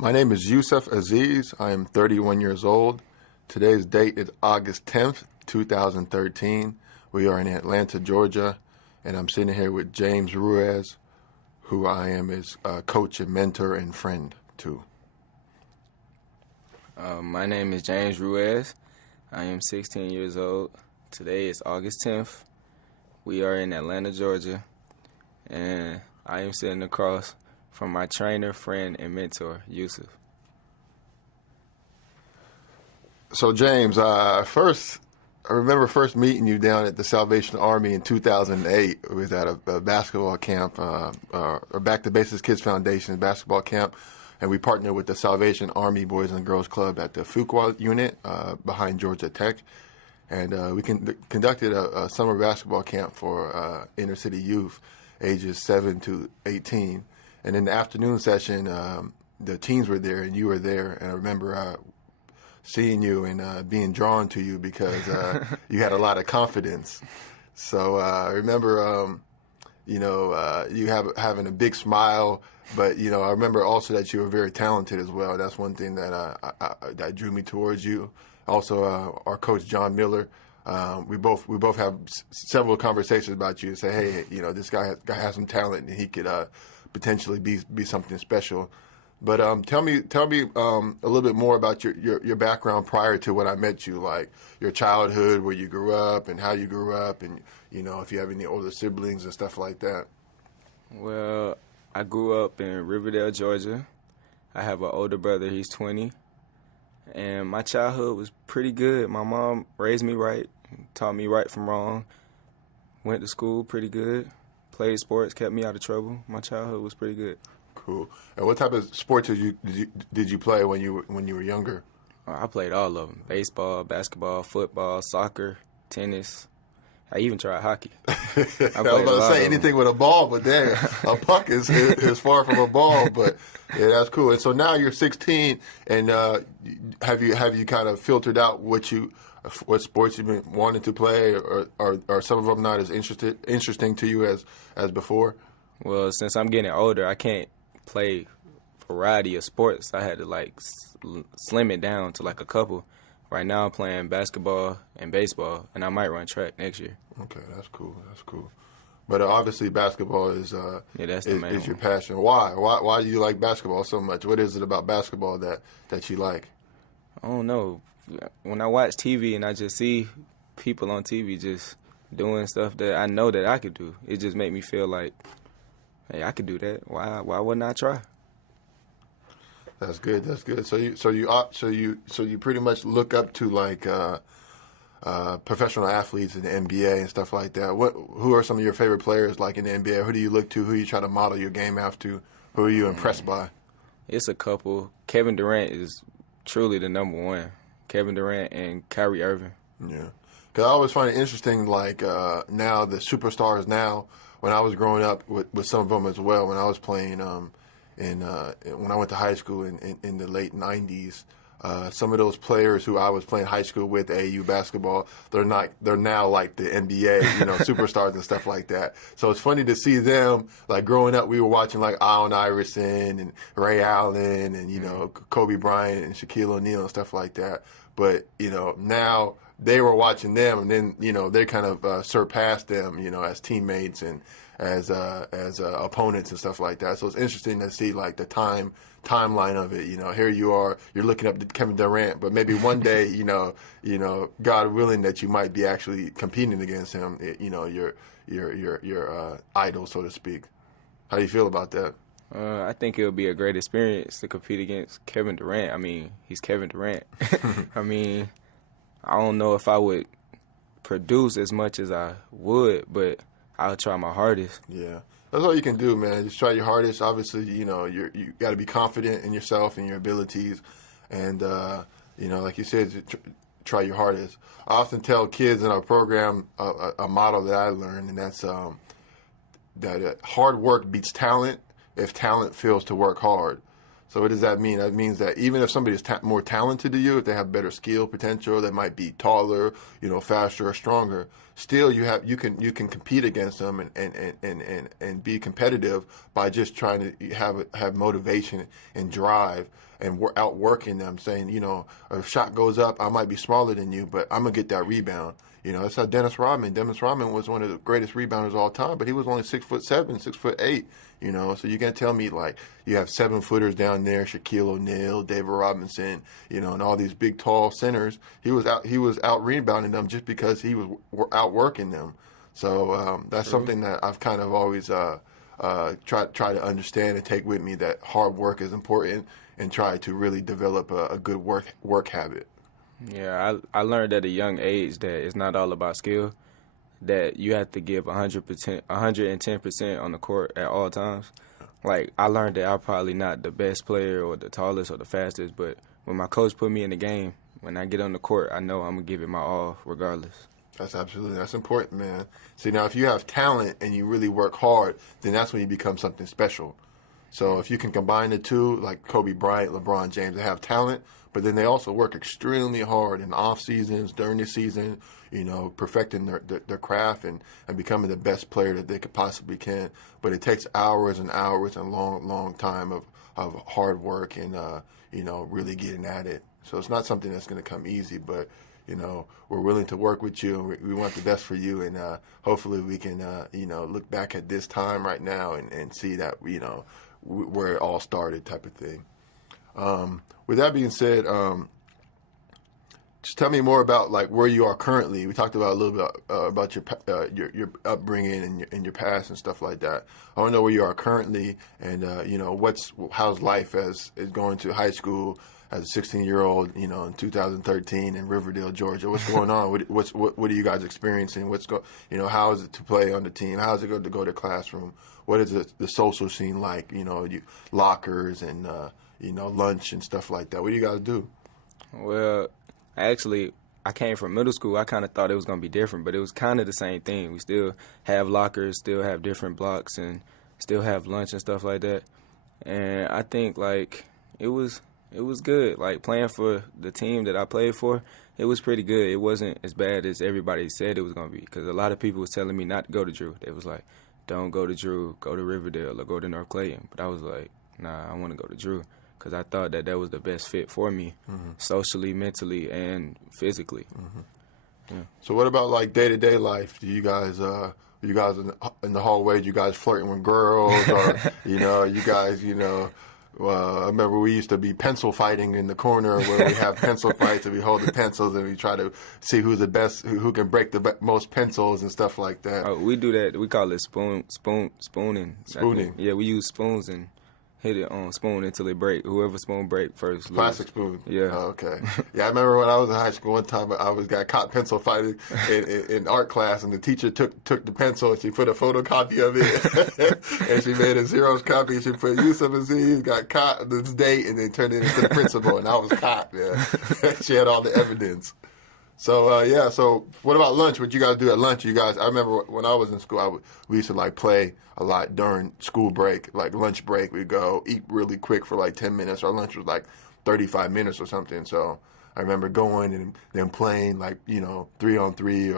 My name is Yusef Aziz. I am 31 years old. Today's date is August 10th, 2013. We are in Atlanta, Georgia, and I'm sitting here with James Ruiz, who I am his coach and mentor and friend too. My name is James Ruiz. I am 16 years old. Today is August 10th. We are in Atlanta, Georgia, and I am sitting across from my trainer, friend, and mentor, Yusef. So, James, I remember first meeting you down at the Salvation Army in 2008. It was at a basketball camp, or Back to Basics Kids Foundation basketball camp, and we partnered with the Salvation Army Boys and Girls Club at the Fuqua unit behind Georgia Tech. And we conducted a summer basketball camp for inner city youth, ages 7 to 18. And in the afternoon session, the teens were there and you were there. And I remember seeing you and being drawn to you because you had a lot of confidence. So I remember, you having a big smile. But, I remember also that you were very talented as well. That's one thing that drew me towards you. Also, our coach, John Miller, we both have several conversations about you and say, hey, this guy has some talent and he could potentially be something special. But tell me a little bit more about your background prior to when I met you, like your childhood, where you grew up and how you grew up, and if you have any older siblings and stuff like that. Well, I grew up in Riverdale, Georgia. I have an older brother. He's 20. And my childhood was pretty good. My mom raised me right, taught me right from wrong, went to school pretty good, played sports, kept me out of trouble. My childhood was pretty good. Cool. And what type of sports did you play when you were younger? I played all of them: baseball, basketball, football, soccer, tennis. I even tried hockey. I was about to say anything with a ball, but then a puck is far from a ball. But yeah, that's cool. And so now you're 16, and have you kind of filtered out what sports you've been wanting to play, or are some of them not as interesting to you as before? Well, since I'm getting older, I can't play a variety of sports. I had to slim it down to a couple. Right now I'm playing basketball and baseball, and I might run track next year. Okay, that's cool. But obviously basketball is that's the main is your passion. Why do you like basketball so much? What is it about basketball that you like? I don't know. When I watch TV and I just see people on TV just doing stuff that I know that I could do, it just make me feel like, hey, I could do that. Why wouldn't I try? That's good. So you pretty much look up to professional athletes in the NBA and stuff like that. Who are some of your favorite players in the NBA? Who do you look to? Who you try to model your game after? Who are you impressed by? It's a couple. Kevin Durant is truly the number one. Kevin Durant and Kyrie Irving. Yeah, because I always find it interesting. Now the superstars now. When I was growing up with some of them as well. When I was playing when I went to high school in the late 90s, some of those players who I was playing high school with, AAU basketball, they're now like the NBA, superstars and stuff like that. So it's funny to see them, growing up, we were watching Allen Iverson and Ray Allen and, Kobe Bryant and Shaquille O'Neal and stuff like that. But, now they were watching them and then, they kind of surpassed them, as teammates and as opponents and stuff like that. So it's interesting to see the timeline of it. Here you are, you're looking up to Kevin Durant, but maybe one day, God willing, that you might be actually competing against him. Your idol, so to speak. How do you feel about that? I think it'll be a great experience to compete against Kevin Durant. I mean, he's Kevin Durant. I mean, I don't know if I would produce as much as I would, but I'll try my hardest. Yeah. That's all you can do, man. Just try your hardest. Obviously, you got to be confident in yourself and your abilities. And, like you said, try your hardest. I often tell kids in our program a motto that I learned, and that's that hard work beats talent if talent fails to work hard. So what does that mean? That means that even if somebody is more talented than you, if they have better skill potential, they might be taller, faster or stronger. Still, you can compete against them and be competitive by just trying to have motivation and drive and outworking them. Saying, a shot goes up, I might be smaller than you, but I'm gonna get that rebound. That's how Dennis Rodman. Dennis Rodman was one of the greatest rebounders of all time, but he was only 6'7", 6'8". So you can't tell me like you have 7-footers down there, Shaquille O'Neal, David Robinson, and all these big tall centers. He was out rebounding them just because he was outworking them. So that's something that I've kind of always try to understand and take with me, that hard work is important, and try to really develop a good work habit. Yeah, I learned at a young age that it's not all about skill, that you have to give 100%, 110% on the court at all times. Like, I learned that I'm probably not the best player or the tallest or the fastest, but when my coach put me in the game, when I get on the court, I know I'm going to give it my all regardless. That's important, man. See, now if you have talent and you really work hard, then that's when you become something special. So if you can combine the two, like Kobe Bryant, LeBron James, they have talent, but then they also work extremely hard in off seasons, during the season, perfecting their craft and becoming the best player that they could possibly can. But it takes hours and hours and long time of hard work and, really getting at it. So it's not something that's going to come easy, but, we're willing to work with you, and we want the best for you. And hopefully we can, look back at this time right now and see that, where it all started, type of thing. With that being said, just tell me more about like where you are currently. We talked about a little bit about your upbringing and your past and stuff like that. I want to know where you are currently, and how's life as going to high school as a 16-year-old, in 2013 in Riverdale, Georgia. What's going on? What are you guys experiencing? How is it to play on the team? How is it to go to classroom? What is the social scene like? Lockers and lunch and stuff like that. What do you guys do? Well, actually, I came from middle school. I kind of thought it was going to be different, but it was kind of the same thing. We still have lockers, still have different blocks, and still have lunch and stuff like that. And I think like it was good. Like playing for the team that I played for, it was pretty good. It wasn't as bad as everybody said it was going to be, because a lot of people was telling me not to go to Drew. They was like, don't go to Drew, go to Riverdale or go to North Clayton. But I was like, nah, I want to go to Drew, because I thought that was the best fit for me, socially, mentally, and physically. Yeah. So what about like day-to-day life? Do you guys in the hallway, you guys flirting with girls, or you guys I remember we used to be pencil fighting in the corner where we have pencil fights and we hold the pencils and we try to see who's the best, who can break the most pencils and stuff like that. Oh, we do that. We call it spooning. Spooning. Yeah, we use spoons and hit it on spoon until it break. Whoever spoon break first lose. Plastic spoon. Yeah. Oh, okay. Yeah, I remember when I was in high school one time, I got caught pencil fighting in art class, and the teacher took the pencil and she put a photocopy of it, and she made a Xerox copy. And she put Yusef Aziz got caught on this date, and then turned it into the principal, and I was caught. Yeah, she had all the evidence. So so what about lunch? What you guys do at lunch? I remember when I was in school, we used to like play a lot during school break, like lunch break. We'd go eat really quick for like 10 minutes. Our lunch was like 35 minutes or something. So I remember going and then playing like 3-on-3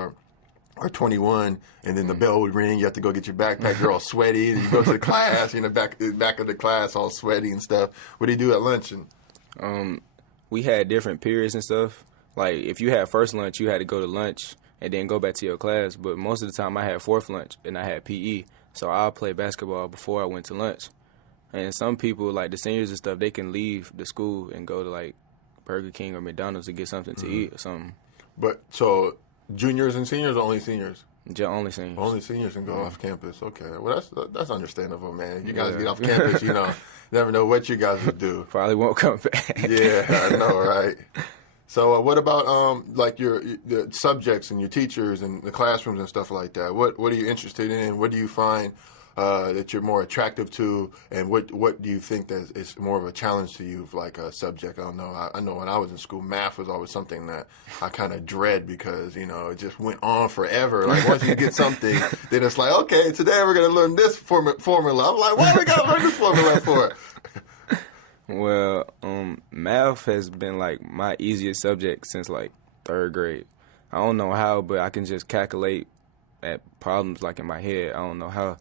or 21, and then the bell would ring. You have to go get your backpack. You're all sweaty, and you go to the class. Back of the class, all sweaty and stuff. What do you do at lunch? We had different periods and stuff. Like, if you had first lunch, you had to go to lunch and then go back to your class. But most of the time, I had fourth lunch, and I had PE. So I'll play basketball before I went to lunch. And some people, like the seniors and stuff, they can leave the school and go to, like, Burger King or McDonald's to get something to eat or something. But, so, juniors and seniors or only seniors? Only seniors. Only seniors can go off campus. Okay. Well, that's understandable, man. You guys get off campus, never know what you guys would do. Probably won't come back. Yeah, I know, right? So what about like the subjects and your teachers and the classrooms and stuff like that? What are you interested in? What do you find that you're more attractive to? And what do you think that is more of a challenge to you, like a subject? I don't know. I know when I was in school, math was always something that I kind of dread because, it just went on forever. Like once you get something, then it's like, okay, today we're going to learn this formula. I'm like, why we got to learn this formula for? Well, math has been like my easiest subject since like 3rd grade. I don't know how, but I can just calculate at problems like in my head. I don't know how.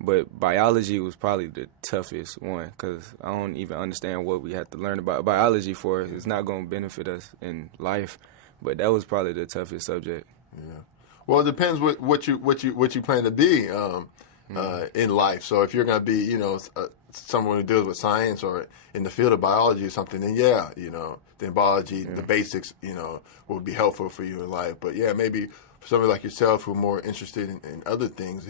But biology was probably the toughest one because I don't even understand what we have to learn about biology for. It's not going to benefit us in life, but that was probably the toughest subject. Yeah. Well, it depends what you plan to be in life. So if you're going to be, someone who deals with science or in the field of biology or something, then then biology, the basics, will be helpful for you in life. But yeah, maybe for somebody like yourself who are more interested in other things,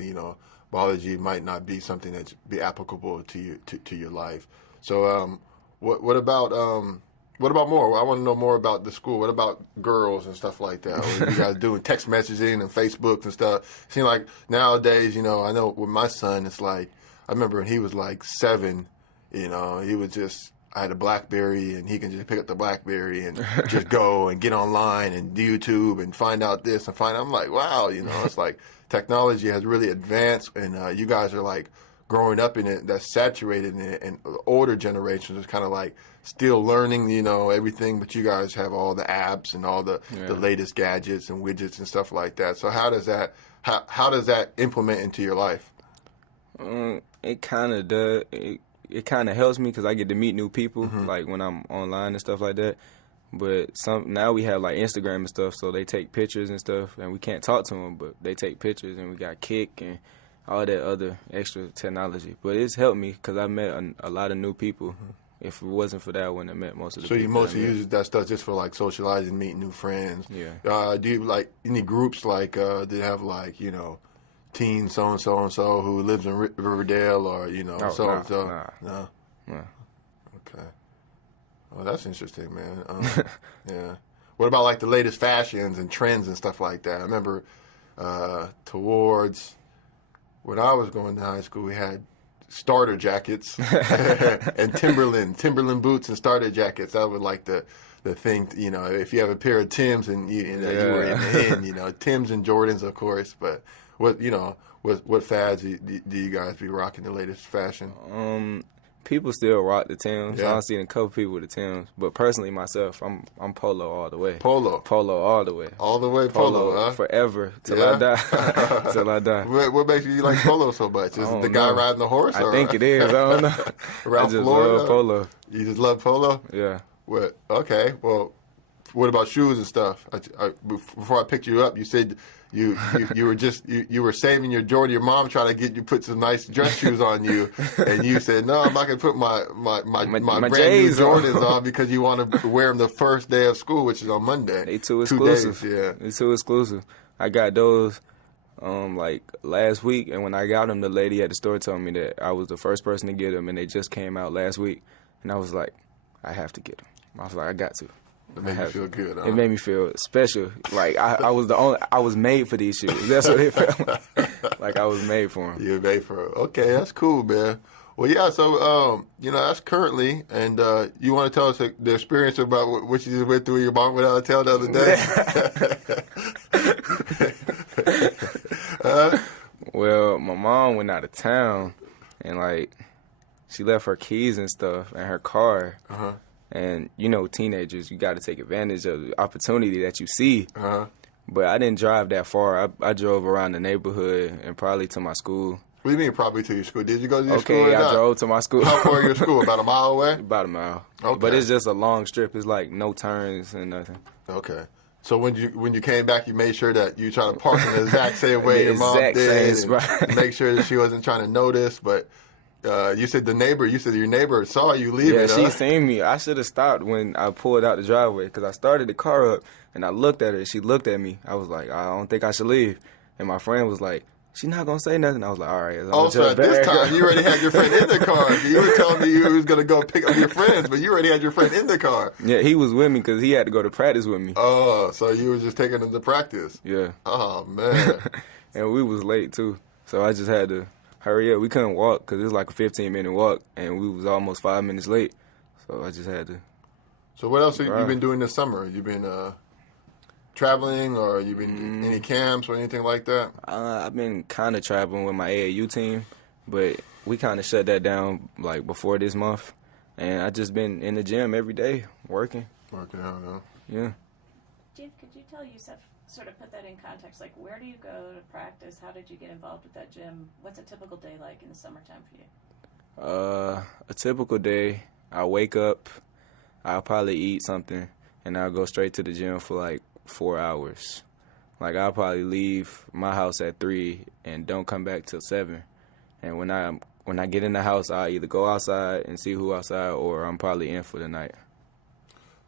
biology might not be something that's be applicable to your life. So what about more? I want to know more about the school. What about girls and stuff like that? What are you guys doing text messaging and Facebook and stuff? It seems like nowadays, I know with my son, it's like, I remember when he was like 7, he was just, I had a BlackBerry and he can just pick up the BlackBerry and just go and get online and YouTube and find out this and I'm like, wow, it's like technology has really advanced and you guys are like growing up in it, that's saturated in it, and the older generations is kind of like still learning, everything, but you guys have all the apps and all the latest gadgets and widgets and stuff like that. So how does that implement into your life? It kind of does. It kind of helps me because I get to meet new people, like when I'm online and stuff like that. But now we have like Instagram and stuff, so they take pictures and stuff, and we can't talk to them, but they take pictures, and we got Kik and all that other extra technology. But it's helped me because I met a lot of new people. If it wasn't for that, I wouldn't have met most of the people. So you mostly use that stuff just for like socializing, meeting new friends. Yeah. Do you like any groups like that have like teen so and so who lives in Riverdale or so and so? No. Okay. Well, that's interesting, man. Yeah. What about like the latest fashions and trends and stuff like that? I remember towards when I was going to high school, we had starter jackets and Timberland boots and starter jackets. That was like the thing. If you have a pair of Tims and you were in the end, Tims and Jordans, of course. But what fads do you guys be rocking the latest fashion? People still rock the Tims. Yeah. I've seen a couple people with the Tims, but personally myself, I'm Polo all the way. Polo all the way. All the way Polo, huh? Forever till I die. Till I die. What makes you like Polo so much? Is it the guy riding the horse? I think it is. I don't know. Around I just Florida? love Polo. You just love Polo? Yeah. What? Okay. Well, what about shoes and stuff? Before I picked you up, you said you were saving your Jordan. Your mom tried to get you put some nice dress shoes on you, and you said no, I'm not gonna put my brand new Jordans on because you want to wear them the first day of school, which is on Monday. They too exclusive. 2 days, yeah. They too exclusive. I got those like last week, and when I got them, the lady at the store told me that I was the first person to get them, and they just came out last week, and I was like, I have to get them. I was like, I got to. It made me feel good, huh? It made me feel special. Like I was made for these shoes. That's what it felt like. Like I was made for them. You were made for it. Okay, that's cool, man. Well, yeah. So, that's currently, and you want to tell us the experience about what you just went through with your mom without a tell the other day. Well, my mom went out of town, and like she left her keys and stuff in her car. And, teenagers, you got to take advantage of the opportunity that you see. But I didn't drive that far. I drove around the neighborhood and probably to my school. What do you mean probably to your school? Did you go to your school? Okay, I drove to my school. How far is your school? About a mile away? About a mile. Okay. But it's just a long strip. It's like no turns and nothing. Okay. So when you came back, you made sure that you tried to park in the exact same way your mom did, and make sure that she wasn't trying to notice, but... you said your neighbor saw you leaving. Yeah, she seen me. I should have stopped when I pulled out the driveway because I started the car up and I looked at her. She looked at me. I was like, I don't think I should leave. And my friend was like, she's not going to say nothing. I was like, all right. Also, at this time, you already had your friend in the car. You were telling me you was going to go pick up your friends, but you already had your friend in the car. Yeah, he was with me because he had to go to practice with me. Oh, so you were just taking him to practice. Yeah. Oh, man. And we was late, too. So I just had to hurry up. We couldn't walk because it was like a 15-minute walk, and we was almost 5 minutes late. So I just had to. So what else have you been doing this summer? You been traveling, or you been any camps or anything like that? I've been kind of traveling with my AAU team, but we kind of shut that down like before this month. And I just been in the gym every day working. Working out, huh? Yeah. Chief, could you tell Yusef, sort of put that in context? Like, where do you go to practice? How did you get involved with that gym? What's a typical day like in the summertime for you? A typical day, I wake up, I'll probably eat something, and I'll go straight to the gym for like 4 hours. Like, I'll probably leave my house at 3 and don't come back till 7. And when I get in the house, I'll either go outside and see who outside, or I'm probably in for the night.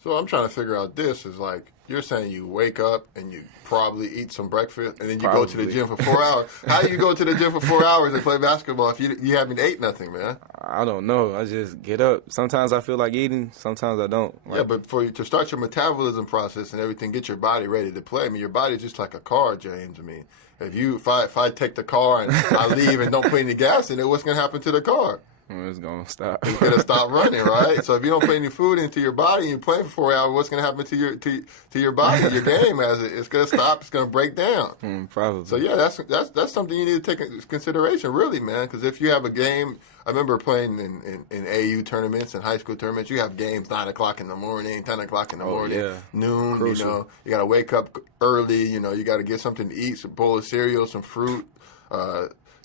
So I'm trying to figure out this is like, you're saying you wake up and you probably eat some breakfast and then you go to the gym for 4 hours. How do you go to the gym for 4 hours and play basketball if you haven't ate nothing, man? I don't know. I just get up. Sometimes I feel like eating. Sometimes I don't. Yeah, but for you to start your metabolism process and everything, get your body ready to play. I mean, your body's just like a car, James. I mean, if I take the car and I leave and don't put any gas in it, what's going to happen to the car? It's going to stop. It's going to stop running, right? So if you don't put any food into your body and you're playing for 4 hours, what's going to happen to your body, your game? It's going to stop. It's going to break down. Probably. So yeah, that's something you need to take into consideration, really, man. Because if you have a game, I remember playing in AAU tournaments and high school tournaments. You have games 9 o'clock in the morning, 10 o'clock in the morning, yeah. noon. Crucial. You know, you got to wake up early. You know, you got to get something to eat, some bowl of cereal, some fruit.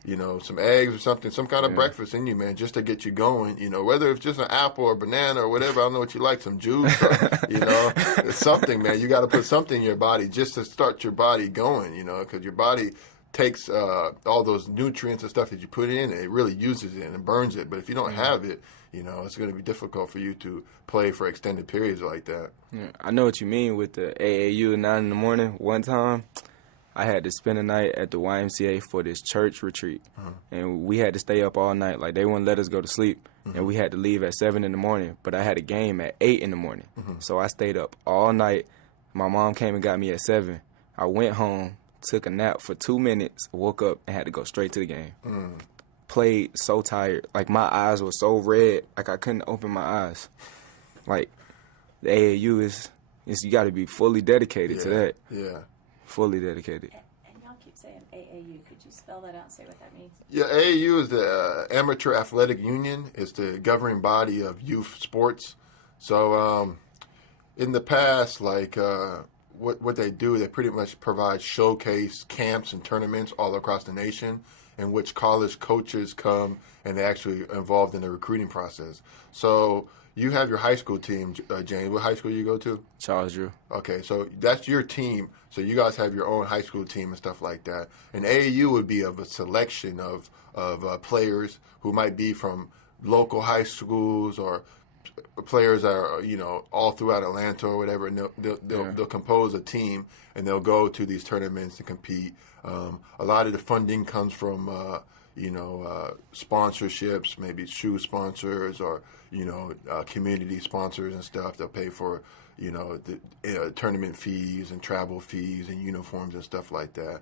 You know, some eggs or something, some kind of breakfast in you, man, just to get you going. You know, whether it's just an apple or a banana or whatever, I don't know what you like, some juice, or, you know, it's something, man. You got to put something in your body just to start your body going, you know, because your body takes all those nutrients and stuff that you put in, and it really uses it and burns it. But if you don't have it, you know, it's going to be difficult for you to play for extended periods like that. Yeah, I know what you mean with the AAU at 9 in the morning. One time, I had to spend a night at the YMCA for this church retreat, and we had to stay up all night. Like, they wouldn't let us go to sleep, and we had to leave at 7 in the morning, but I had a game at 8 in the morning. So I stayed up all night. My mom came and got me at 7. I went home, took a nap for 2 minutes, woke up, and had to go straight to the game. Played so tired. Like, my eyes were so red, like I couldn't open my eyes. Like, the AAU is you got to be fully dedicated to that. Yeah. Fully dedicated. And y'all keep saying AAU. Could you spell that out and say what that means? Yeah, AAU is the Amateur Athletic Union. It's the governing body of youth sports. So in the past, like what they do, they pretty much provide showcase camps and tournaments all across the nation in which college coaches come and they're actually involved in the recruiting process. So you have your high school team, James. What high school you go to? Charles Drew. Okay, so that's your team. So you guys have your own high school team and stuff like that. And AAU would be of a selection of players who might be from local high schools or players that are, you know, all throughout Atlanta or whatever. And they'll compose a team and they'll go to these tournaments to compete. A lot of the funding comes from sponsorships, maybe shoe sponsors or, you know, community sponsors and stuff. They'll pay for, you know, the tournament fees and travel fees and uniforms and stuff like that.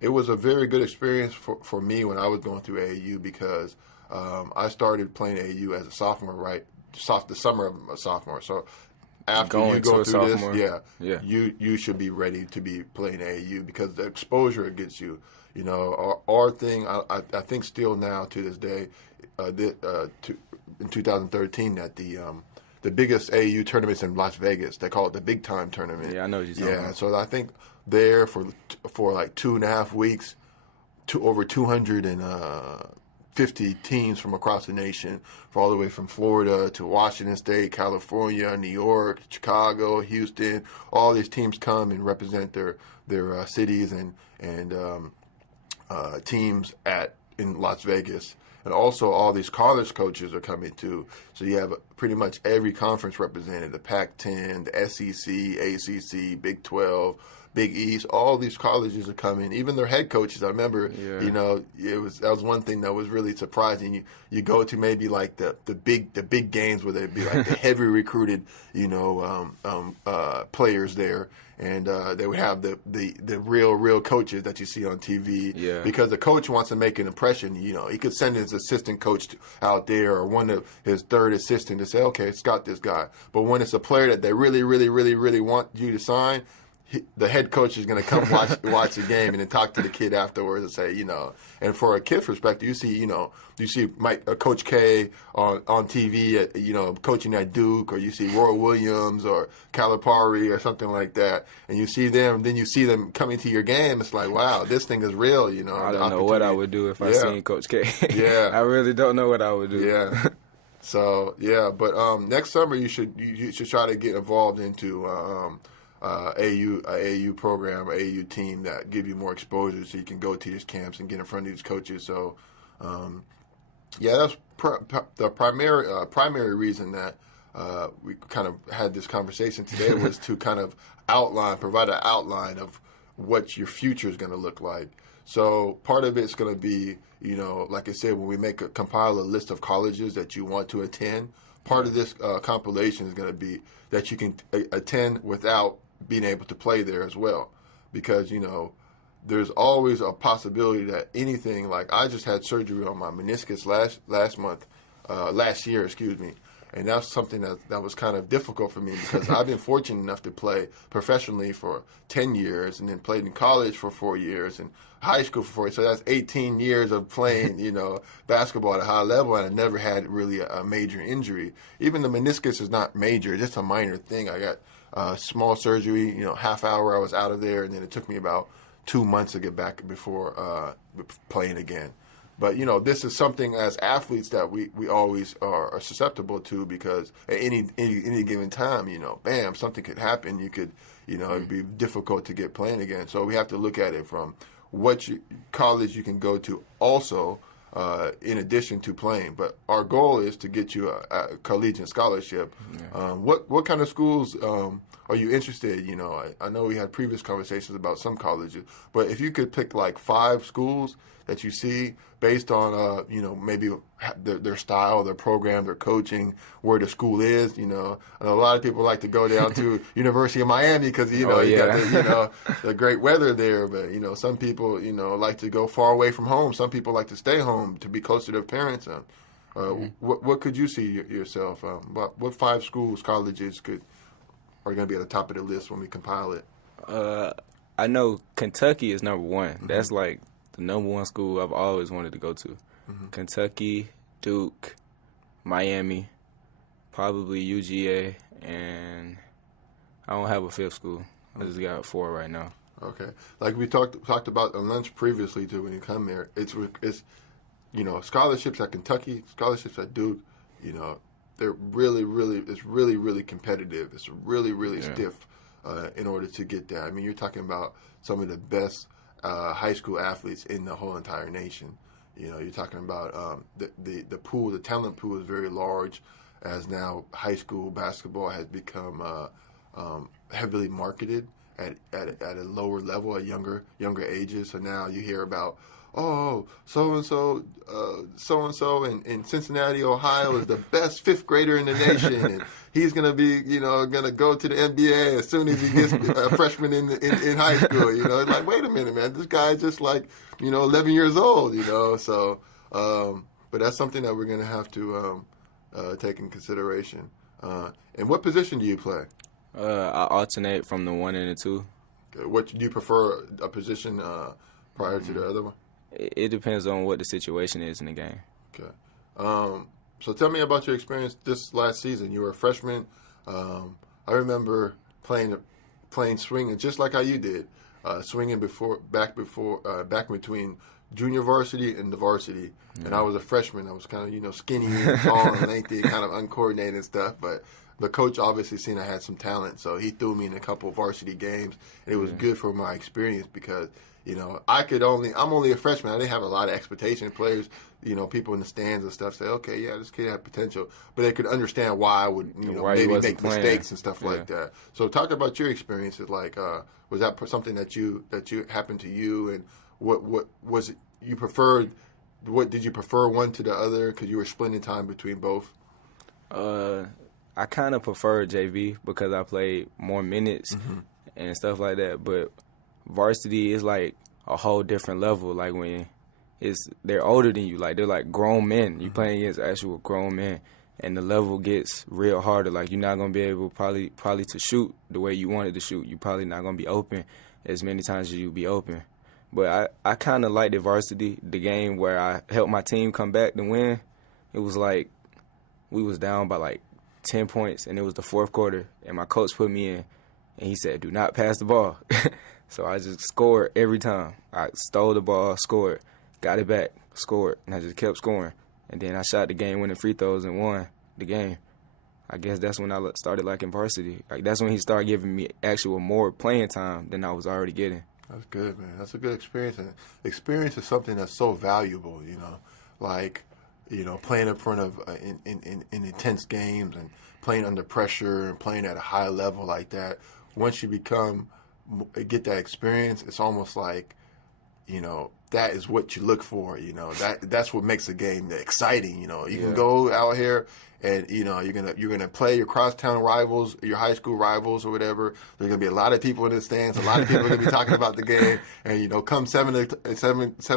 It was a very good experience for me when I was going through AAU because I started playing AAU as a sophomore, right? The summer of a sophomore. So after you go through this, you should be ready to be playing AAU because the exposure it gets you. You know, our thing, I think still now to this day, in 2013, that the biggest AAU tournaments in Las Vegas, they call it the Big Time Tournament. Yeah, I know what you're talking about. Yeah, so I think there for like 2.5 weeks, over 250 teams from across the nation, all the way from Florida to Washington State, California, New York, Chicago, Houston. All these teams come and represent their cities and teams in Las Vegas. And also all these college coaches are coming too. So you have pretty much every conference represented, the Pac-10, the SEC, ACC, Big 12, Big East. All these colleges are coming. Even their head coaches. I remember, you know, that was one thing that was really surprising. You go to maybe like the big games where they'd be like the heavy recruited, you know, players there. And they would have the real coaches that you see on TV because the coach wants to make an impression. You know, he could send his assistant coach out there or one of his third assistant to say, okay, it's got this guy. But when it's a player that they really, really, really, really want you to sign, the head coach is going to come watch the game and then talk to the kid afterwards and say, and for a kid's perspective, you see Coach K on TV at, coaching at Duke, or you see Roy Williams or Calipari or something like that, and you see them, then you see them coming to your game. It's like, wow, this thing is real. I don't know what I would do if I seen Coach K. Yeah, I really don't know what I would do. Yeah. So but next summer you should try to get involved into AAU program, AAU team that give you more exposure, so you can go to these camps and get in front of these coaches. So, that's the primary reason that we kind of had this conversation today was to kind of provide an outline of what your future is going to look like. So part of it's going to be, like I said, when we compile a list of colleges that you want to attend, part of this compilation is going to be that you can attend without being able to play there as well. Because, there's always a possibility that anything, like I just had surgery on my meniscus last year, and that's something that was kind of difficult for me because I've been fortunate enough to play professionally for 10 years and then played in college for 4 years and high school for 4 years. So that's 18 years of playing, basketball at a high level, and I never had really a major injury. Even the meniscus is not major, it's just a minor thing. I got small surgery, half hour I was out of there, and then it took me about 2 months to get back before playing again. But, this is something as athletes that we always are susceptible to, because at any given time, bam, something could happen. You could, it'd be difficult to get playing again. So we have to look at it from what college you can go to also, in addition to playing. But our goal is to get you a collegiate scholarship. Yeah. What kind of schools are you interested? I know we had previous conversations about some colleges, but if you could pick like 5 schools that you see based on, maybe their style, their program, their coaching, where the school is, I know a lot of people like to go down to University of Miami because, you got the great weather there. But, some people, like to go far away from home. Some people like to stay home to be closer to their parents. What could you see yourself? What 5 schools, colleges are going to be at the top of the list when we compile it? I know Kentucky is number 1. Mm-hmm. That's like the number 1 school I've always wanted to go to. Mm-hmm. Kentucky, Duke, Miami, probably UGA, and I don't have a 5th school. I just got 4 right now. Okay. Like we talked about on lunch previously too when you come here, it's scholarships at Kentucky, scholarships at Duke, they're it's really competitive. It's really stiff in order to get that. I mean, you're talking about some of the best high school athletes in the whole entire nation. You're talking about the pool, the talent pool is very large, as now high school basketball has become heavily marketed at a lower level, at younger ages. So now you hear about, so-and-so in Cincinnati, Ohio is the best 5th grader in the nation, and he's going to be, going to go to the NBA as soon as he gets a freshman in high school. It's like, wait a minute, man, this guy's just like, 11 years old, So, but that's something that we're going to have to take in consideration. And what position do you play? I alternate from the 1 and the 2. What do you prefer, a position prior to the other one? It depends on what the situation is in the game. Okay. So tell me about your experience this last season. You were a freshman. I remember playing swinging just like how you did, swinging back between junior varsity and the varsity. And I was a freshman. I was kind of skinny and tall and lengthy, kind of uncoordinated and stuff. But the coach obviously seen I had some talent, so he threw me in a couple of varsity games, and it was good for my experience because I'm only a freshman. I didn't have a lot of expectation. Players, people in the stands and stuff say, okay, yeah, this kid had potential. But they could understand why I would, maybe make mistakes and stuff like that. So talk about your experiences. Like, was that something that you happened to you? And what was it you preferred? What did you prefer one to the other? Because you were splitting time between both. I kind of preferred JV because I played more minutes and stuff like that. But varsity is like a whole different level. Like when they're older than you, like they're like grown men. You playing against actual grown men, and the level gets real harder. Like, you're not gonna be able probably to shoot the way you wanted to shoot. You're probably not gonna be open as many times as you be open. But I kind of liked the varsity, the game where I helped my team come back to win. It was like we was down by like 10 points, and it was the fourth quarter, and my coach put me in, and he said, do not pass the ball. So I just scored every time. I stole the ball, scored, got it back, scored, and I just kept scoring. And then I shot the game-winning free throws and won the game. I guess that's when I started liking varsity. Like, that's when he started giving me actual more playing time than I was already getting. That's good, man. That's a good experience. And experience is something that's so valuable, you know. Like, you know, playing in front of in intense games and playing under pressure and playing at a high level like that. Once you get that experience, it's almost like, you know, that is what you look for. You know, that's what makes the game exciting. You know, you can go out here and, you know, you're gonna play your crosstown rivals, your high school rivals or whatever. There's gonna be a lot of people in the stands. A lot of people are gonna be talking about the game. And, you know, come 7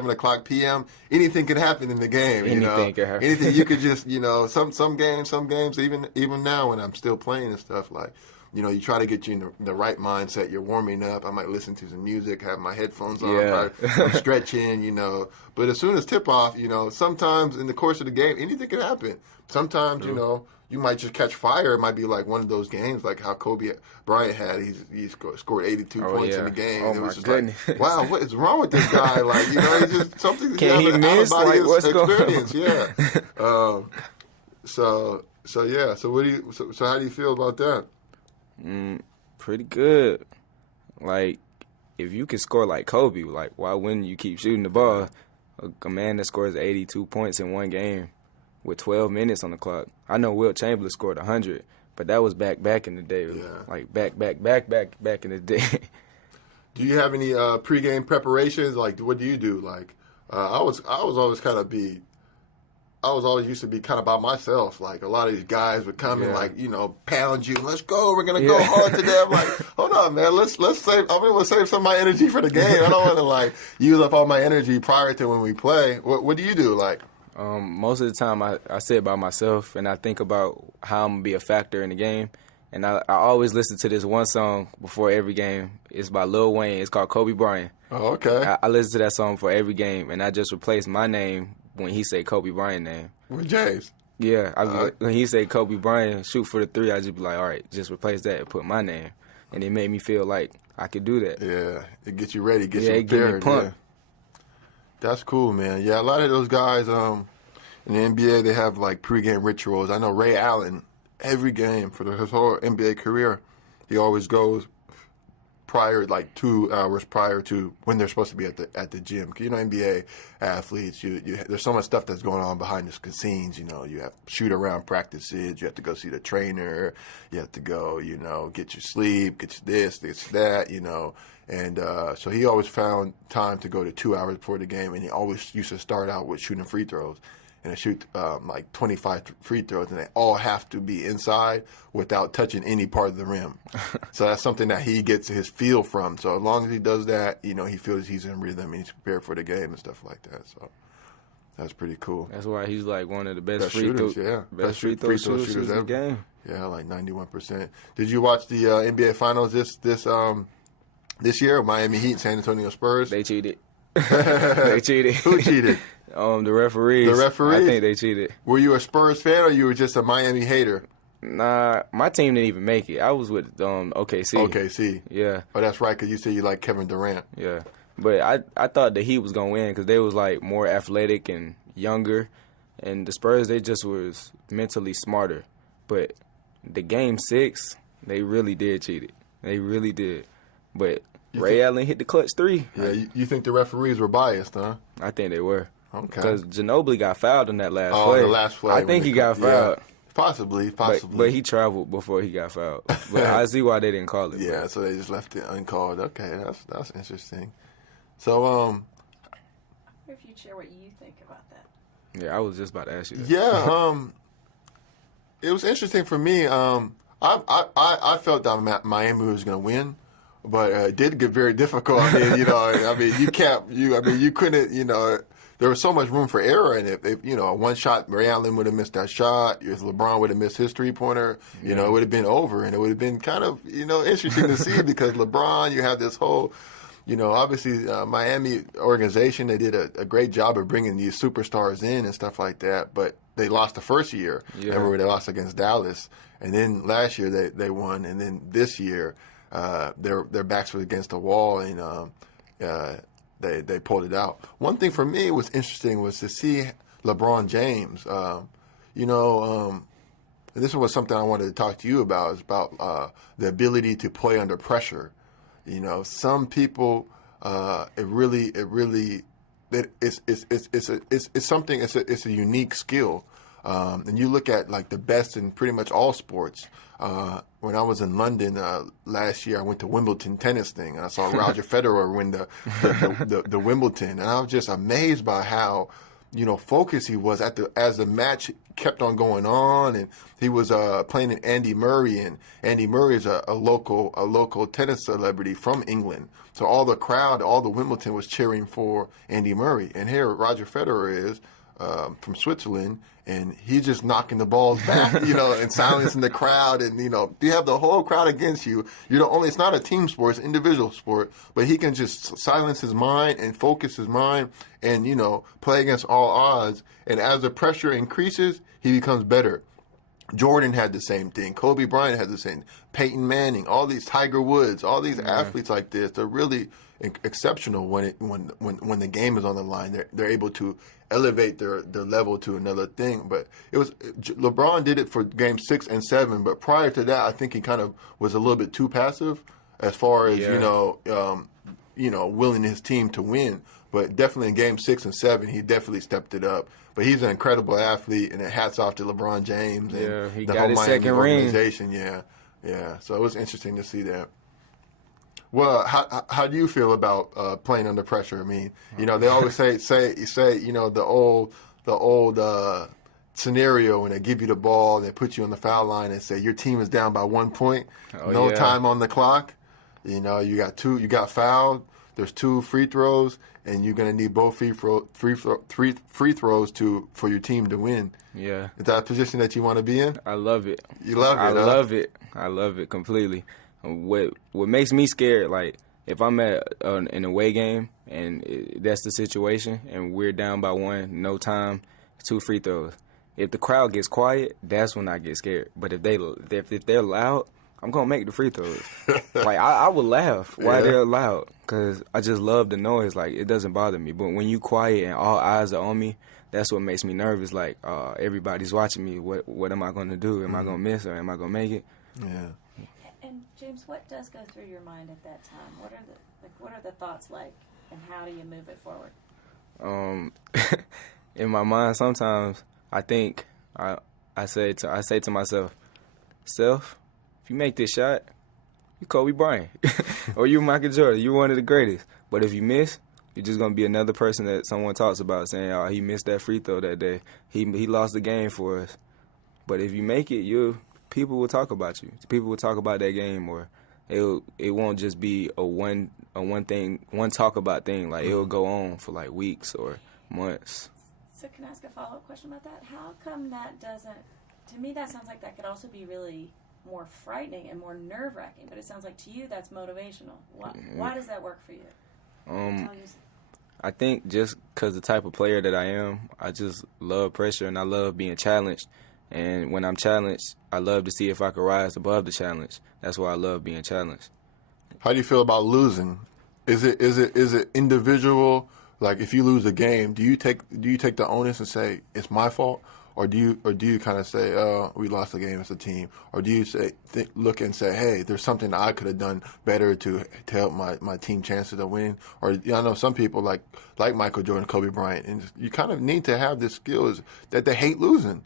o'clock p.m., anything can happen in the game. Anything can happen. Anything you could just, you know, some games even now when I'm still playing and stuff, like, you know, you try to get you in the right mindset. You're warming up. I might listen to some music, have my headphones on, I'm stretching, you know. But as soon as tip-off, you know, sometimes in the course of the game, anything can happen. Sometimes, you know, you might just catch fire. It might be like one of those games like how Kobe Bryant had. He scored 82 points in the game. Oh, and it was my just goodness. like, wow, what is wrong with this guy? Like, you know, he's just something Can he miss? Like, what's experience. going on? Yeah. So yeah. So how do you feel about that? Pretty good. Like, if you can score like Kobe, like, why wouldn't you keep shooting the ball? A man that scores 82 points in one game with 12 minutes on the clock. I know Wilt Chamberlain scored 100, but that was back in the day. Yeah. Like, back in the day. Do you have any pregame preparations? Like, what do you do? Like, I was always used to be kind of by myself. Like, a lot of these guys would come and, like, you know, pound you. Let's go. We're gonna go hard today. I'm like, hold on, man. Let's save. I'm gonna save some of my energy for the game. I don't want to like use up all my energy prior to when we play. What do you do? Like, most of the time I sit by myself and I think about how I'm gonna be a factor in the game. And I always listen to this one song before every game. It's by Lil Wayne. It's called Kobe Bryant. Oh, okay. I listen to that song for every game, and I just replace my name when he say Kobe Bryant name. With James. Yeah, when he say Kobe Bryant, shoot for the three, I just be like, all right, just replace that and put my name. And it made me feel like I could do that. Yeah, it gets you ready, gets you it prepared. get me pumped. Yeah. That's cool, man. Yeah, a lot of those guys in the NBA, they have like pregame rituals. I know Ray Allen, every game for his whole NBA career, he always goes prior, like 2 hours prior to when they're supposed to be at the gym. You know, NBA athletes, there's so much stuff that's going on behind the scenes. You know, you have shoot around practices. You have to go see the trainer. You have to go, you know, get your sleep, get your this, that. You know, and so he always found time to go to 2 hours before the game, and he always used to start out with shooting free throws. And shoot like 25 free throws, and they all have to be inside without touching any part of the rim. So that's something that he gets his feel from. So as long as he does that, you know, he feels he's in rhythm and he's prepared for the game and stuff like that. So that's pretty cool. That's why he's like one of the best free shooters, throw, best free throw shooters in the game. Yeah, like 91%. Did you watch the NBA Finals this year? Miami Heat, San Antonio Spurs. They cheated. They cheated. Who cheated? The referees. The referees? I think they cheated. Were you a Spurs fan or you were just a Miami hater? Nah, my team didn't even make it. I was with OKC. OKC. Yeah. Oh, that's right, because you said you like Kevin Durant. Yeah. But I thought the Heat was going to win because they was, like, more athletic and younger. And the Spurs, they just was mentally smarter. But the Game 6, they really did cheat it. They really did. But Ray Allen hit the clutch 3. Yeah, you think the referees were biased, huh? I think they were. Okay. Because Ginobili got fouled on that last play. Oh, the last play. I think he got fouled. Yeah. Possibly. But he traveled before he got fouled. But I see why they didn't call it. Yeah, so they just left it uncalled. Okay, that's interesting. So, If you'd share what you think about that. Yeah, I was just about to ask you that. Yeah, it was interesting for me. I felt that Miami was going to win. But it did get very difficult. I mean, you know, you couldn't, you know, there was so much room for error, and if you know, one shot, Ray Allen would have missed that shot. If LeBron would have missed his 3-pointer, you know, it would have been over, and it would have been kind of, you know, interesting to see because LeBron, you have this whole, you know, obviously Miami organization, they did a great job of bringing these superstars in and stuff like that, but they lost the first year. Yeah. Remember they lost against Dallas, and then last year they won, and then this year their backs were against the wall, and they pulled it out. One thing for me was interesting was to see LeBron James. You know, this was something I wanted to talk to you about. Is about the ability to play under pressure. You know, some people it's something. It's a unique skill. And you look at like the best in pretty much all sports. When I was in London last year, I went to Wimbledon tennis thing, and I saw Roger Federer win the Wimbledon, and I was just amazed by how, you know, focused he was as the match kept on going on, and he was playing in Andy Murray, and Andy Murray is a local tennis celebrity from England, so all the Wimbledon was cheering for Andy Murray, and here Roger Federer is from Switzerland, and he's just knocking the balls back, you know, and silencing the crowd, and you know, you have the whole crowd against you. It's not a team sport, it's an individual sport, but he can just silence his mind and focus his mind, and you know, play against all odds. And as the pressure increases, he becomes better. Jordan had the same thing. Kobe Bryant had the same. Peyton Manning, all these Tiger Woods, all these athletes like this, they're really exceptional when the game is on the line. They're able to elevate their level to another thing. But LeBron did it for Game 6 and 7. But prior to that, I think he kind of was a little bit too passive as far as willing his team to win. But definitely in Game 6 and 7, he definitely stepped it up. But he's an incredible athlete, and hats off to LeBron James and he the got whole his Miami second ring. organization. Yeah. So it was interesting to see that. Well, how do you feel about playing under pressure? I mean, you know, they always say you know, the old scenario when they give you the ball and they put you on the foul line and say your team is down by 1 point, time on the clock. You know, you got fouled. There's 2 free throws, and you're gonna need both free throws for your team to win. Yeah. Is that a position that you want to be in? I love it. You love it. I love it. I love it completely. What makes me scared, like if I'm at an away game and that's the situation and we're down by 1, no time, 2 free throws. If the crowd gets quiet, that's when I get scared. But if they're loud, I'm gonna make the free throws. Like I would laugh while they're loud because I just love the noise. Like it doesn't bother me. But when you quiet and all eyes are on me, that's what makes me nervous. Like everybody's watching me. What am I gonna do? Am I gonna miss or am I gonna make it? Yeah. And James, what does go through your mind at that time? What are the thoughts like, and how do you move it forward? In my mind, sometimes I think I say to myself, "Self, if you make this shot, you Kobe Bryant, or you Michael Jordan. You're one of the greatest. But if you miss, you're just gonna be another person that someone talks about, saying, "Oh, he missed that free throw that day. He lost the game for us." But if you make it, people will talk about you. People will talk about that game, or it won't just be a one talk about thing. Like it'll go on for like weeks or months. So can I ask a follow-up question about that? How come that doesn't? To me, that sounds like that could also be really more frightening and more nerve-wracking. But it sounds like to you that's motivational. Why does that work for you? I think just because the type of player that I am, I just love pressure and I love being challenged. And when I'm challenged, I love to see if I can rise above the challenge. That's why I love being challenged. How do you feel about losing? Is it individual? Like if you lose a game, do you take the onus and say it's my fault, or do you kind of say, oh, we lost the game as a team, or do you look and say, hey, there's something I could have done better to help my team chances of winning? Or I know some people like Michael Jordan, Kobe Bryant, and you kind of need to have this skills that they hate losing.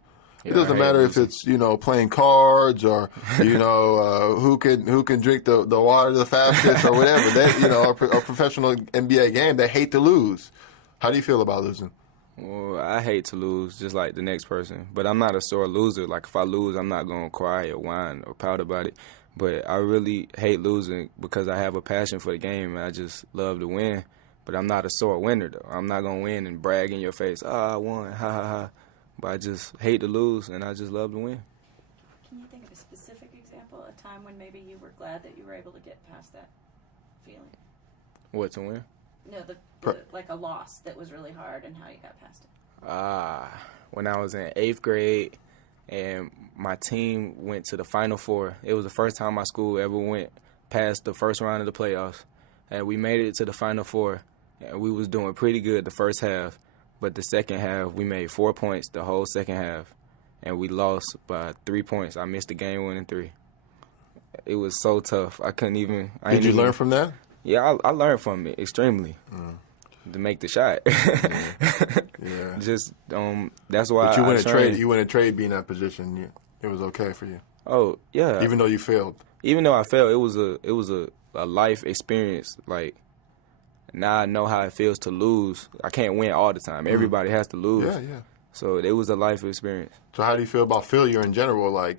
It doesn't matter if it's, playing cards or, who can drink the water the fastest or whatever. A professional NBA game, they hate to lose. How do you feel about losing? Well, I hate to lose just like the next person. But I'm not a sore loser. Like if I lose, I'm not going to cry or whine or pout about it. But I really hate losing because I have a passion for the game and I just love to win. But I'm not a sore winner, though. I'm not going to win and brag in your face, I won, ha, ha, ha. But I just hate to lose, and I just love to win. Can you think of a specific example, a time when maybe you were glad that you were able to get past that feeling? What, to win? No, like a loss that was really hard and how you got past it. When I was in 8th grade and my team went to the Final Four. It was the first time my school ever went past the first round of the playoffs. And we made it to the Final Four. And we was doing pretty good the first half. But the second half, we made 4 points the whole second half. And we lost by 3 points. I missed the game-winning 3. It was so tough. I couldn't even. Did you learn from that? Yeah, I learned from it extremely to make the shot. Yeah. Just that's why. But you wouldn't trade. You wouldn't trade being in that position. It was okay for you. Oh yeah. Even though you failed. Even though I failed, it was a life experience. Like now I know how it feels to lose. I can't win all the time. Everybody has to lose. Yeah, yeah. So it was a life experience. So how do you feel about failure in general? Like,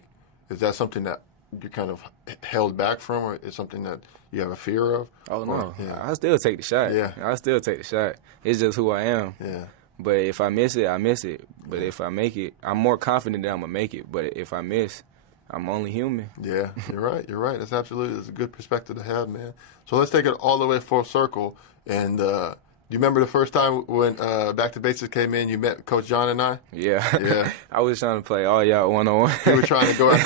is that something that you're kind of held back from, or is something that you have a fear of? Oh, no. Or, yeah. I still take the shot. Yeah. I still take the shot. It's just who I am. Yeah. But if I miss it, I miss it. But if I make it, I'm more confident that I'm going to make it. But if I miss, I'm only human. Yeah, you're right. You're right. That's a good perspective to have, man. So let's take it all the way full circle. And do you remember the first time when Back to Basics came in, you met Coach John and I? Yeah. Yeah. I was trying to play all y'all one-on-one. He was trying to go at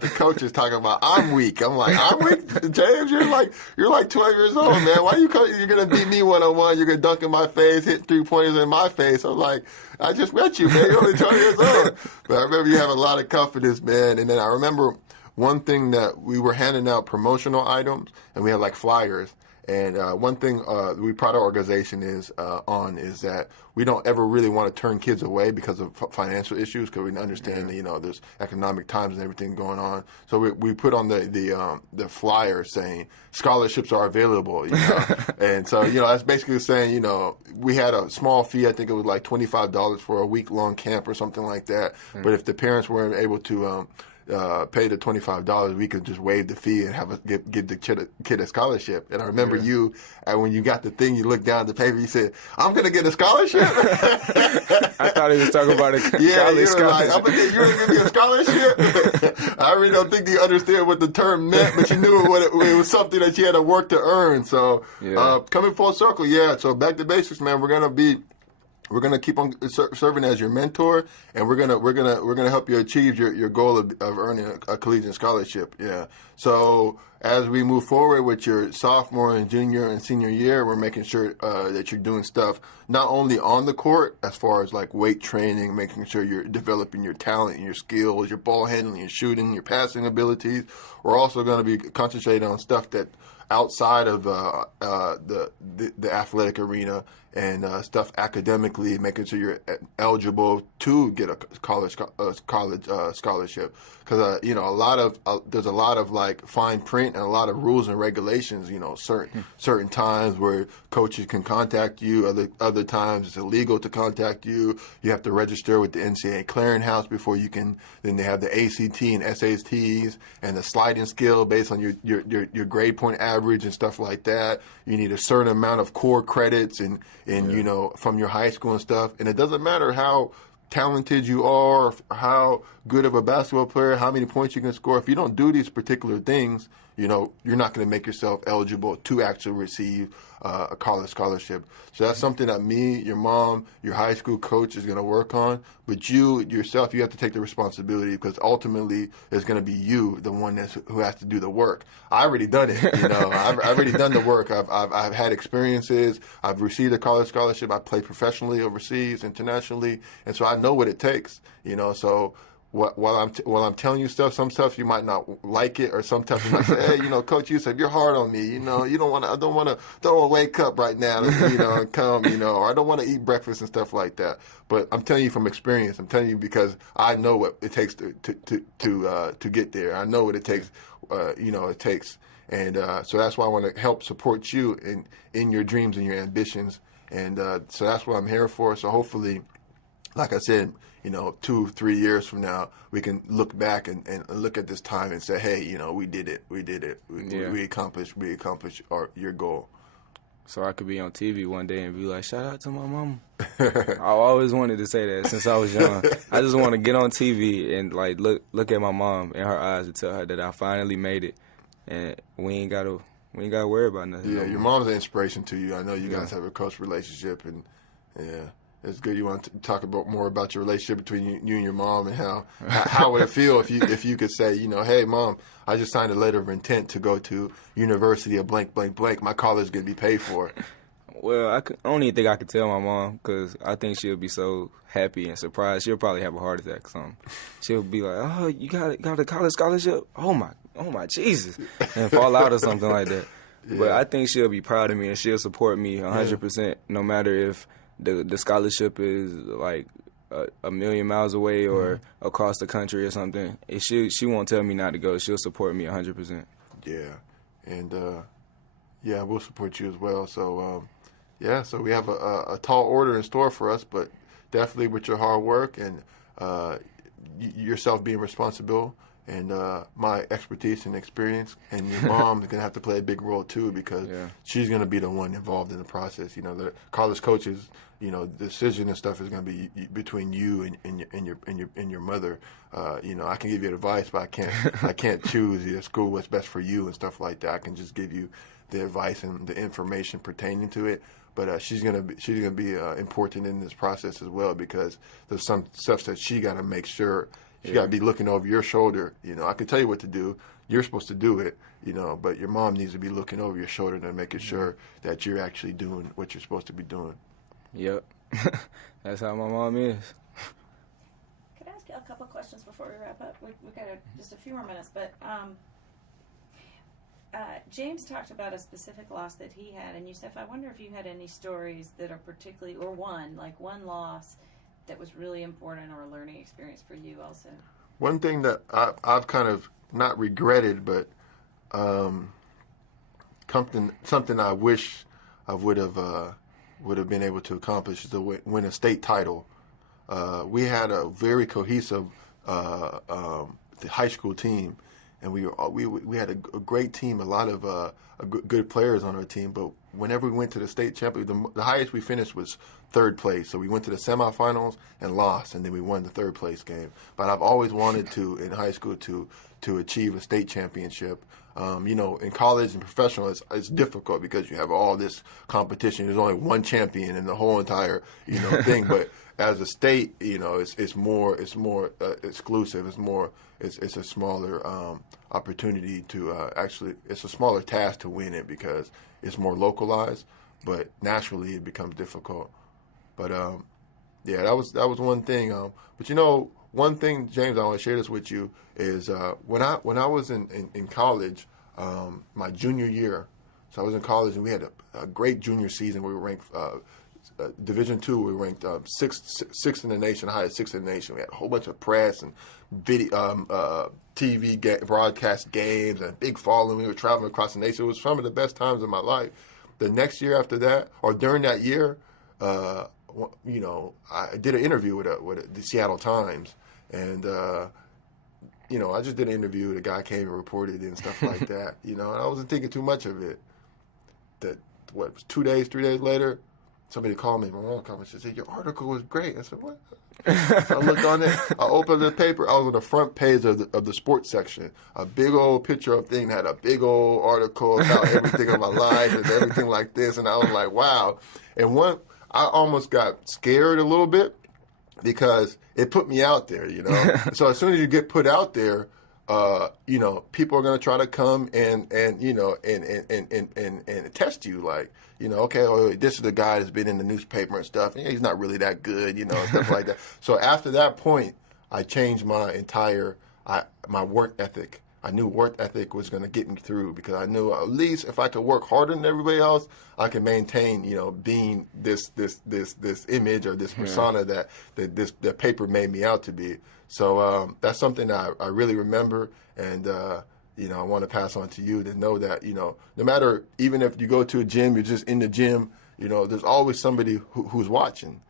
the coaches talking about, I'm weak. I'm like, I'm weak? James, you're like 12 years old, man. Why you're going to beat me one-on-one? You're going to dunk in my face, hit 3-pointers in my face. I'm like, I just met you, man. You're only 12 years old. But I remember you have a lot of confidence, man. And then I remember one thing that we were handing out promotional items, and we had like flyers. And one thing we pride our organization is that we don't ever really want to turn kids away because of financial issues, because we understand that, there's economic times and everything going on. So we put on the flyer saying scholarships are available, and so that's basically saying we had a small fee. I think it was like $25 for a week-long camp or something like that. But if the parents weren't able to pay the $25, we could just waive the fee and give the kid a scholarship. And I remember you, and when you got the thing, you looked down at the paper, you said, "I'm going to get a scholarship." I thought he was talking about a college scholarship. You're going to give me a scholarship? I really don't think you understood what the term meant, but you knew it was something that you had to work to earn. So coming full circle, so Back to Basics, man, we're going to keep on serving as your mentor, and we're gonna help you achieve your goal of earning a collegiate scholarship. Yeah. So as we move forward with your sophomore and junior and senior year, we're making sure that you're doing stuff not only on the court as far as like weight training, making sure you're developing your talent and your skills, your ball handling, your shooting, your passing abilities. We're also going to be concentrating on stuff that outside of the athletic arena and stuff academically, making sure you're eligible to get a college scholarship. Because there's a lot of like fine print and a lot of rules and regulations. Certain times where coaches can contact you, other times it's illegal to contact you. You have to register with the NCAA clearinghouse before you can. Then they have the ACT and SATs and the sliding scale based on your grade point average and stuff like that. You need a certain amount of core credits and from your high school and stuff. And it doesn't matter how talented you are, how good of a basketball player, how many points you can score. If you don't do these particular things, you're not going to make yourself eligible to actually receive a college scholarship. So that's something that me, your mom, your high school coach is going to work on. But you yourself, you have to take the responsibility, because ultimately it's going to be you, the one who has to do the work. I already done it. I've already done the work. I've had experiences. I've received a college scholarship. I played professionally overseas, internationally, and so I know what it takes. So while I'm telling you stuff, some stuff you might not like it, or some stuff you might say, hey, Coach Yusef, you're hard on me. You don't want to. I don't want to wake up right now. And come. Or I don't want to eat breakfast and stuff like that. But I'm telling you from experience. I'm telling you because I know what it takes to get there. I know what it takes. It takes, and so that's why I want to help support you in your dreams and your ambitions. And so that's what I'm here for. So hopefully, like I said, 2-3 years from now, we can look back and look at this time and say, hey, we did it. We accomplished your goal. so I could be on TV one day and be like, shout out to my mama. I always wanted to say that since I was young. I just want to get on TV and like look at my mom in her eyes and tell her that I finally made it, and we ain't gotta worry about nothing. Yeah, no your more. mom's an inspiration to you. I know you guys have a close relationship, and yeah, it's good. You want to talk more about your relationship between you and your mom, and how would it feel if you could say, hey, Mom, I just signed a letter of intent to go to University of blank blank blank. My college gonna be paid for. Well, I don't even think I could tell my mom because I think she'll be so happy and surprised. She'll probably have a heart attack or something. She'll be like, "Oh, you got a college scholarship? Oh my Jesus!" and fall out or something like that. Yeah. But I think she'll be proud of me and she'll support me 100%, no matter if the scholarship is like a million miles away or across the country or something. If she won't tell me not to go. She'll support me 100%. Yeah, and we'll support you as well. So. So we have a tall order in store for us, but definitely with your hard work and yourself being responsible and my expertise and experience, and your mom is going to have to play a big role too because she's going to be the one involved in the process. The college coaches, the decision and stuff is going to be between you and your mother. I can give you advice, but I can't choose your school what's best for you and stuff like that. I can just give you the advice and the information pertaining to it. But she's gonna be important in this process as well because there's some stuff that she got to make sure. She got to be looking over your shoulder. I can tell you what to do. You're supposed to do it. But your mom needs to be looking over your shoulder and making sure that you're actually doing what you're supposed to be doing. Yep, that's how my mom is. Could I ask you a couple questions before we wrap up? We've got just a few more minutes, but. James talked about a specific loss that he had, and Yusef, I wonder if you had any stories that are particularly, or one loss that was really important or a learning experience for you also. One thing that I've kind of not regretted, but something I wish I would have been able to accomplish is to win a state title. We had a very cohesive high school team. And we had a great team, a lot of good players on our team. But whenever we went to the state championship, the highest we finished was third place. So we went to the semifinals and lost, and then we won the third place game. But I've always wanted to, in high school, to achieve a state championship. In college and professional, it's difficult because you have all this competition. There's only one champion in the whole entire thing. But as a state, it's more exclusive. It's a smaller opportunity to it's a smaller task to win it because it's more localized, but naturally it becomes difficult. But that was one thing. But one thing, James, I want to share this with you is when I was in college, my junior year. So I was in college and we had a great junior season. We were ranked Division II. We were ranked sixth in the nation, highest sixth in the nation. We had a whole bunch of press and video, TV broadcast games and a big following. We were traveling across the nation. It was some of the best times of my life. The next year after that, or during that year, I did an interview with the Seattle Times, and I just did an interview. The guy came and reported it and stuff like that. And I wasn't thinking too much of it. It was 3 days later, somebody called me. My mom called me. She said, "Your article was great." I said, "What?" So I looked on it. I opened the paper. I was on the front page of the sports section. A big old picture of thing that had a big old article about everything of my life and everything like this. And I was like, wow. And I almost got scared a little bit because it put me out there, So as soon as you get put out there, people are going to try to come and test you, like, okay, this is the guy that's been in the newspaper and stuff, and he's not really that good, and stuff like that. So after that point, I changed my entire my work ethic. I knew work ethic was going to get me through because I knew at least if I could work harder than everybody else, I could maintain, being this image or this persona that the paper made me out to be. So that's something that I really remember, and I want to pass on to you to know that no matter, even if you go to a gym, you're just in the gym, there's always somebody who's watching,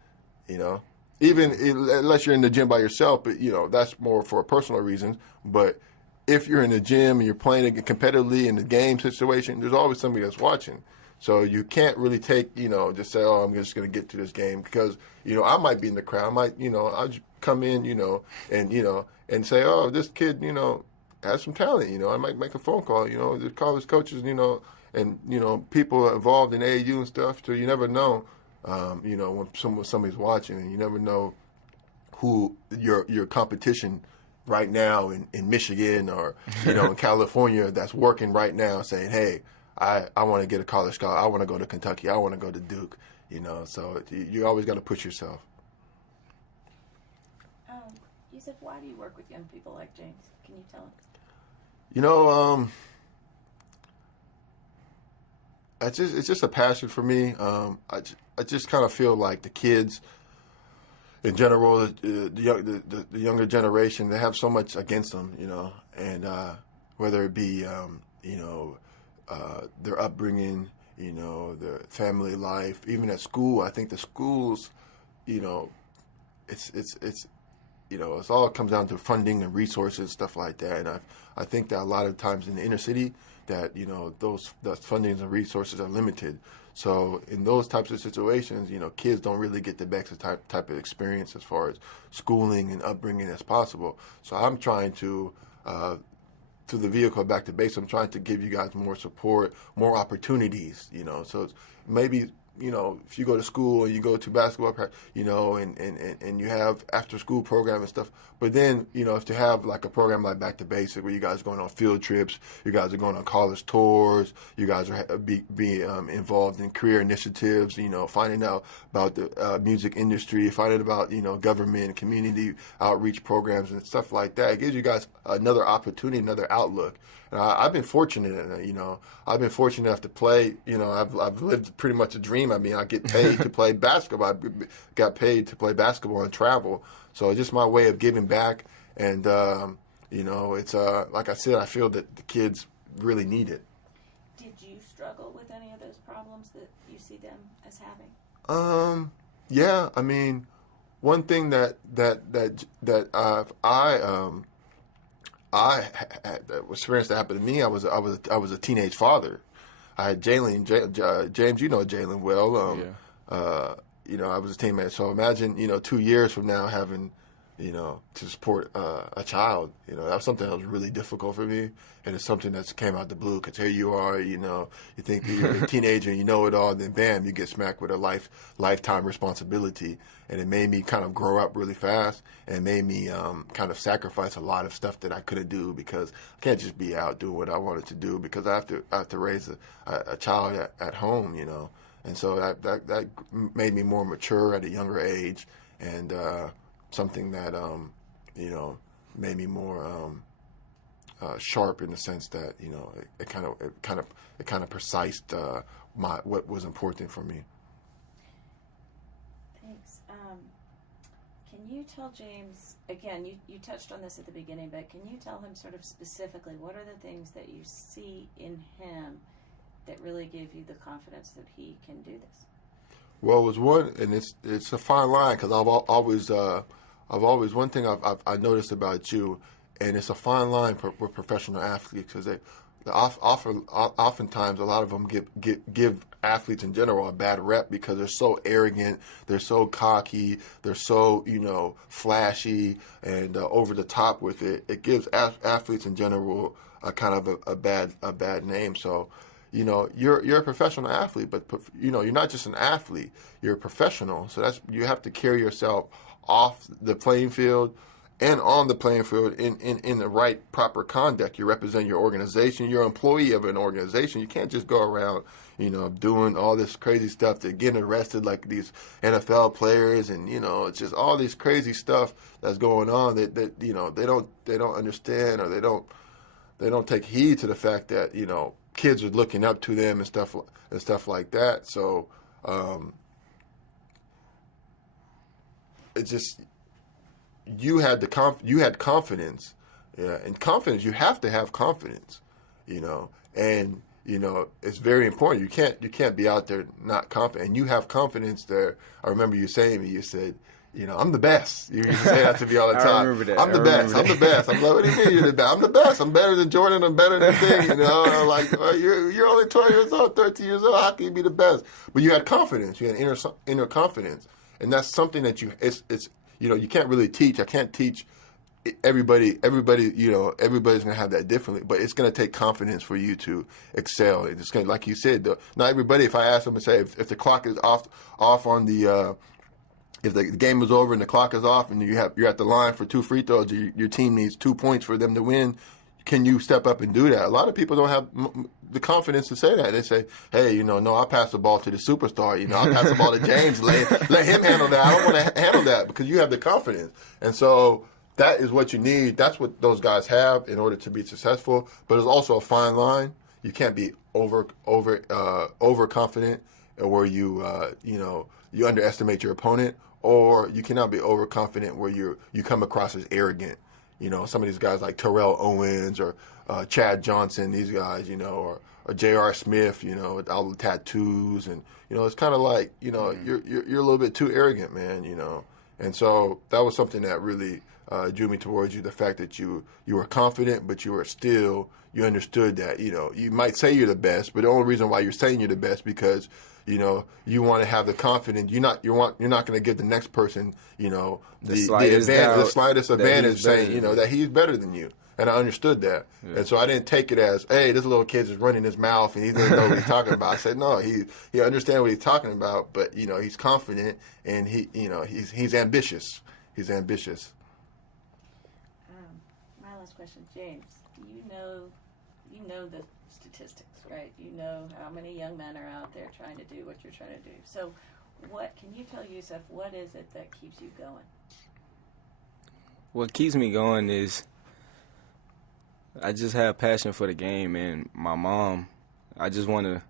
even unless you're in the gym by yourself, but that's more for personal reasons. But if you're in the gym and you're playing competitively in the game situation, there's always somebody that's watching. So you can't really take, just say, oh, I'm just going to get to this game because, I might be in the crowd. I might, I'll just come in, and say, oh, this kid, has some talent. I might make a phone call, to call his coaches, and, people involved in AAU and stuff. So you never know, when somebody's watching, and you never know who your competition right now in Michigan or, in California that's working right now saying, hey, I want to get a college scholarship. I want to go to Kentucky. I want to go to Duke. So you always got to push yourself. Yusef, why do you work with young people like James? Can you tell him? It's just a passion for me. I just kind of feel like the kids in general, the younger generation, they have so much against them, and whether it be, their upbringing, their family life, even at school. I think the schools, it all comes down to funding and resources and stuff like that. And I think that a lot of times in the inner city that, those fundings and resources are limited. So in those types of situations, kids don't really get the best type of experience as far as schooling and upbringing as possible. So I'm trying to through the vehicle Back to Base, I'm trying to give you guys more support, more opportunities, So it's maybe, if you go to school and you go to basketball practice, and you have after school program and stuff. But then, if you have like a program like Back to Basic where you guys are going on field trips, you guys are going on college tours, you guys are involved in career initiatives, finding out about the music industry, finding about, government, community outreach programs and stuff like that. It gives you guys another opportunity, another outlook. And I've been fortunate, I've been fortunate enough to play, I've lived pretty much a dream. I mean, I get paid to play basketball. I got paid to play basketball and travel. So it's just my way of giving back. And, it's like I said, I feel that the kids really need it. Did you struggle with any of those problems that you see them as having? Yeah. I mean, one thing that I had experience that happened to me. I was a teenage father. I had James. You know Jalen well. I was a teammate. So imagine 2 years from now having to support a child. That was something that was really difficult for me, and it's something that's came out the blue. Because here you are, you think you're a teenager, you know it all, then bam, you get smacked with a lifetime responsibility, and it made me kind of grow up really fast, and made me kind of sacrifice a lot of stuff that I couldn't do because I can't just be out doing what I wanted to do because I have to raise a child at home, and so that made me more mature at a younger age, and something that made me more sharp in the sense that it kind of precised what was important for me. Thanks. Can you tell James again? You touched on this at the beginning, but can you tell him sort of specifically what are the things that you see in him that really give you the confidence that he can do this? Well, it was one, and it's a fine line because I've always one thing I noticed about you, and it's a fine line with professional athletes because oftentimes a lot of them give athletes in general a bad rep because they're so arrogant, they're so cocky, they're so flashy and over the top with it. It gives athletes in general a kind of a bad name. So. You're a professional athlete, but you're not just an athlete. You're a professional. So you have to carry yourself off the playing field and on the playing field in the right proper conduct. You represent your organization. You're an employee of an organization. You can't just go around, doing all this crazy stuff to getting arrested like these NFL players, and it's just all this crazy stuff that's going on that they don't understand, or they don't take heed to the fact that kids are looking up to them and stuff like that. So it's just you had confidence, and confidence, you have to have confidence, and it's very important. You can't be out there not confident. And you have confidence there. I remember you saying to me, you said, I'm the best. You used to say that to me all the time. I remember that. I'm the best. I'm the best. I'm like, what do you mean you're the best? I'm the best. I'm better than Jordan. I'm better than Thing. Like, well, you're only 12 years old, 13 years old. How can you be the best? But you had confidence. You had inner confidence, and that's something that it's you can't really teach. I can't teach everybody. Everybody's gonna have that differently. But it's gonna take confidence for you to excel. It's gonna, like you said, not everybody. If I ask them and say if the clock is off on the if the game is over and the clock is off and you're at the line for 2 free throws, your team needs 2 points for them to win, can you step up and do that? A lot of people don't have the confidence to say that. They say, hey, no, I'll pass the ball to the superstar. I'll pass the ball to James. Let him handle that. I don't want to handle that because you have the confidence. And so that is what you need. That's what those guys have in order to be successful. But there's also a fine line. You can't be overconfident where you underestimate your opponent, or you cannot be overconfident where you come across as arrogant. Some of these guys like Terrell Owens or Chad Johnson, these guys, or J.R. Smith, with all the tattoos, and it's kind of like you're a little bit too arrogant, man, And so that was something that really drew me towards you, the fact that you were confident, but you understood that you might say you're the best, but the only reason why you're saying you're the best because you want to have the confidence. You're not going to give the next person, the slightest advantage, saying that he's better than you. And I understood that, and so I didn't take it as, hey, this little kid's just running his mouth and he doesn't know what he's talking about. I said, no, he understands what he's talking about, but he's confident and he's ambitious. He's ambitious. My last question, James. You know the statistics, right? You know how many young men are out there trying to do what you're trying to do. So what can you tell Yusef, what is it that keeps you going? What keeps me going is I just have passion for the game, and my mom, I just want to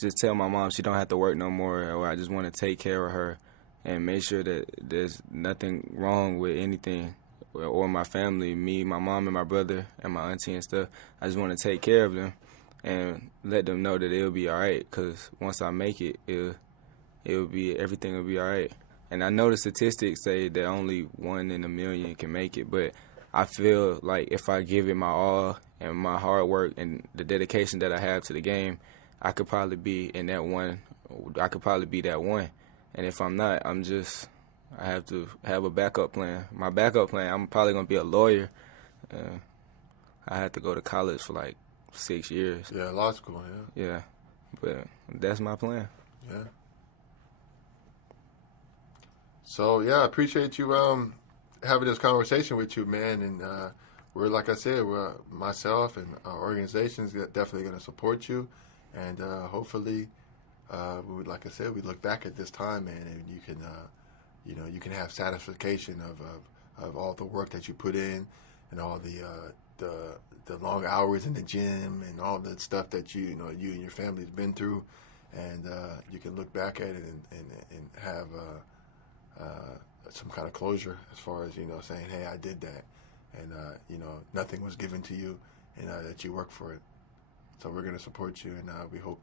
just tell my mom she don't have to work no more, or I just want to take care of her and make sure that there's nothing wrong with anything or my family, me, my mom, and my brother, and my auntie and stuff. I just want to take care of them and let them know that it'll be all right, because once I make it, everything will be all right. And I know the statistics say that only 1 in a million can make it, but I feel like if I give it my all and my hard work and the dedication that I have to the game, I could probably be in that one. I could probably be that one. And if I'm not, I have to have a backup plan. My backup plan, I'm probably going to be a lawyer. I had to go to college for like 6 years. Yeah, law school, yeah. Yeah, but that's my plan. Yeah. So, yeah, I appreciate you having this conversation with you, man. And we're, like I said, myself and our organization is definitely going to support you. And hopefully, like I said, we look back at this time, man, and you can, you can have satisfaction of all the work that you put in and all the long hours in the gym and all the stuff that you and your family's been through. And you can look back at it and have some kind of closure as far as, saying, hey, I did that. And, nothing was given to you and that you worked for it. So we're going to support you, and we hope that